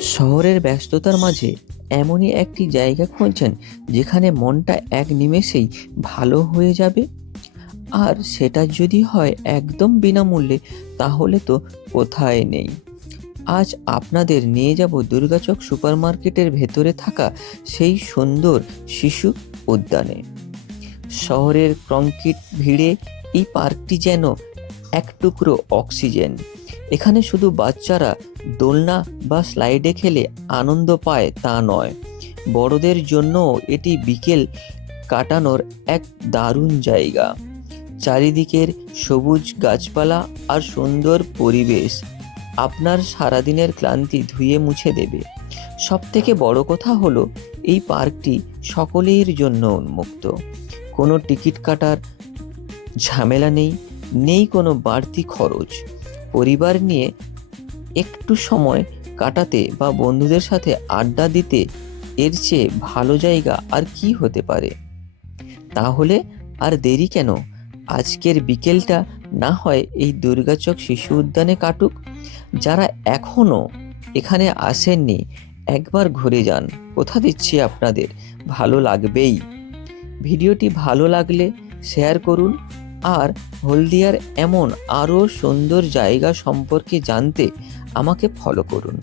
শহরের ব্যস্ততার মাঝে এমনই একটি জায়গা খুঁজছেন যেখানে মনটা এক নিমেষেই ভালো হয়ে যাবে, আর সেটা যদি হয় একদম বিনামূল্যে, তাহলে তো কোথায় নেই। আজ আপনাদের নিয়ে যাব দুর্গাচক সুপারমার্কেটের ভেতরে থাকা সেই সুন্দর শিশু উদ্যানে। শহরের কংক্রিট ভিড়ে এই পার্কটি যেন এক টুকরো অক্সিজেন। এখানে শুধু বাচ্চারা দোলনা বা স্লাইডে খেলে আনন্দ পায় তা নয়, বড়দের জন্যও এটি বিকেল কাটানোর এক দারুণ জায়গা। চারিদিকের সবুজ গাছপালা আর সুন্দর পরিবেশ আপনার সারাদিনের ক্লান্তি ধুয়ে মুছে দেবে। সবথেকে বড় কথা হলো এই পার্কটি সকলের জন্য উন্মুক্ত। কোনো টিকিট কাটার ঝামেলা নেই, নেই কোনো বাড়তি খরচ। পরিবার নিয়ে একটু সময় কাটাতে বা বন্ধুদের সাথে আড্ডা দিতে এর চেয়ে ভালো জায়গা আর কি হতে পারে? তাহলে আর দেরি কেন? আজকের বিকেলটা না হয় এই দুর্গাচক শিশু উদ্যানে কাটুক। যারা এখনো এখানে আসেননি, একবার ঘুরে যান। কথা দিচ্ছি আপনাদের ভালো লাগবেই। ভিডিওটি ভালো লাগলে শেয়ার করুন, আর হলদিয়ার এমন আরও সুন্দর জায়গা সম্পর্কে জানতে আমাকে ফলো করুন।